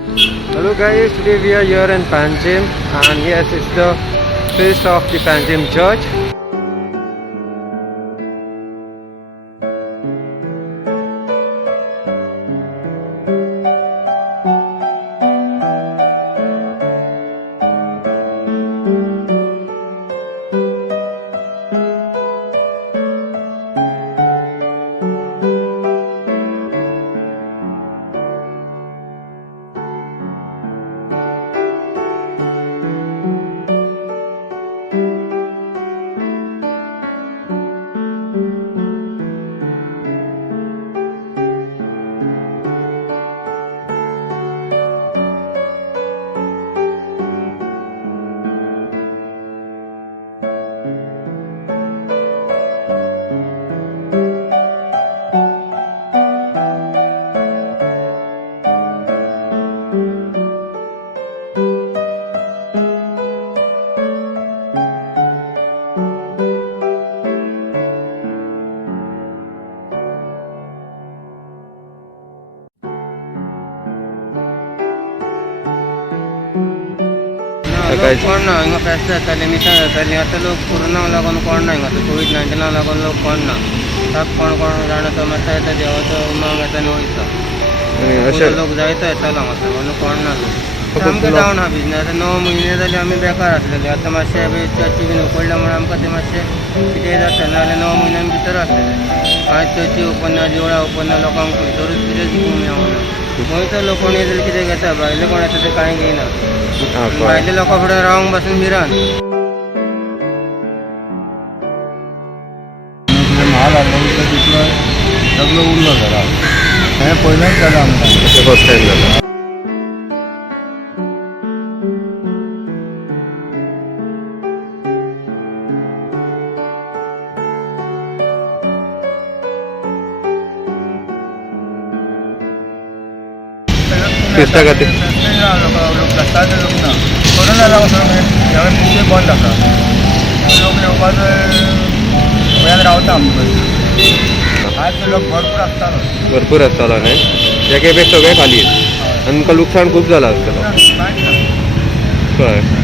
Hello guys, today we are here in Panjim and yes, it's the feast of the Panjim Church. कोण ना हिंगा फेस्त जाताले मिसां जाताली आतां लोक कोरोना लागून कोण ना हिंगा कोविड-19 लागून लोक कोण ना कोण जाणा तो मातसो येता देवाचो उमांग येता आनी वयता लोक जायतो येतालो हांगासर म्हणून कोण ना आमकां जावन हा बिजनेस आतां 9 म्हयने जाले आमी बेकार आसलेले आतां मातशें चर्ची बीन उकडल्या म्हणून आमकां तें मातशें कितेंय जाता नाजाल्यार 9 म्हयन्यान भितर आसलेले आयज चर्ची ओपन देवळां ओपन लोकांक खंयसरूच कितें जिखूंक मेळना गोंयचो लोक कोण येतले कितें घेता भायले कोण येता ते कांय घेयना भायले लोकां फुडें रावंक पासून भिरान म्हाल हाडलो तितलो सगळो उरलो घरा हें पयलेंच जालां आमकां फर्स्ट टाइम जाता. फेस्ता खातीर लोक फेस्ताचे लोक ना कोरोना लागून सगळें पिशे बंद आसा लोक येवपाचो गोंयांत रावता आमचे पयलीं आज लोक भरपूर आसतालो भरपूर आसतालो न्ही एके सगळे खाली आनी तुमकां लुकसाण खूब जालां आसतलो कांयच ना कळ्ळें.